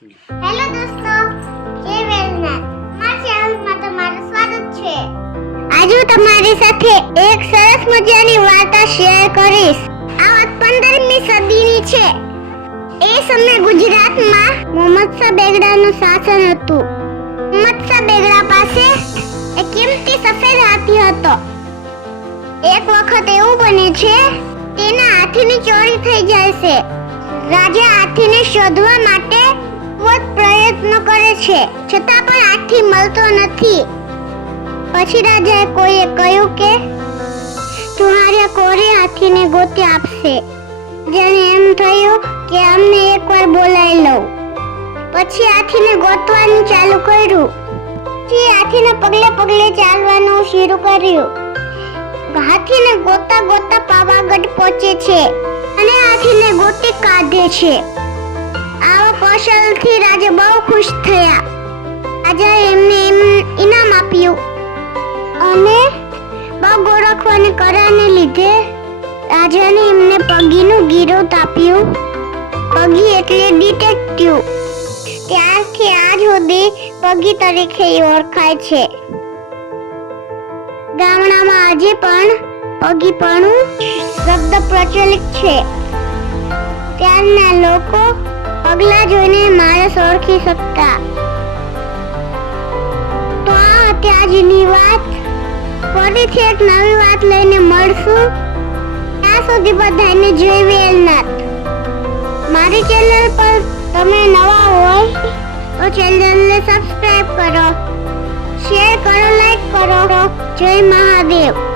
Hello દોસ્તો, જય વેલનાથ. મારા ચેનલમાં તમારું સ્વાગત છે. આજે હું તમારી સાથે એક સરસ મજાની વાર્તા શેર કરીશ. આ વાત 15મી સદીની છે. એ સમયે ગુજરાતમાં મોહમ્મદ શાહ બેગડાનું શાસન હતું. મોહમ્મદ શાહ બેગડા પાસે એક કિંમતી સફેદ હાથી હતો. એક વખત એવું બને છે તેના હાથીની ચોરી થઈ જાય છે. રાજા હાથીને શોધવા માટે ખૂબ પ્રયત્નો કરે છે, છતાં પણ હાથી મળતો નથી. પછી રાજાએ કોઈએ કહ્યું કે તમારે કોરે હાથીને ગોતી આપશે. જેને એમ થયું કે અમને એકવાર બોલાવી લઉં. પછી હાથીને ગોતવાનું ચાલુ કર્યું. પછી હાથીને પગલે પગલે ચાલવાનું શરૂ કર્યું. હાથીને ગોતા ગોતા પાવાગઢ પહોંચે છે અને હાથીને ગોતી કાઢે છે. આવા કૌશલથી રાજા બહુ ખુશ થયા. રાજાએ એમને ઇનામ આપ્યું અને બહુ ગોરખવાની કરાને લીધે રાજાને એમને પગીનું ગિરોત આપ્યું. પગી એટલે ડિટેક્ટિવ. ત્યારથી આજ સુધી પગી તરીકે ઓળખાય છે. ગામડામાં આજે પણ પગીપણું શબ્દ પ્રચલિત છે. ત્યારના લોકો પગલા જોઈને માણસ ઓળખી શકતા. તો આ હતી આજની વાત. ફરીથી એક નવી વાત લઈને મળશું. ત્યાં સુધી બધાને જય વેલનાથ. મારી ચેનલ પર તમે નવા હોય તો ચેનલને સબસ્ક્રાઇબ કરો, શેર કરો, લાઈક કરો. જય મહાદેવ.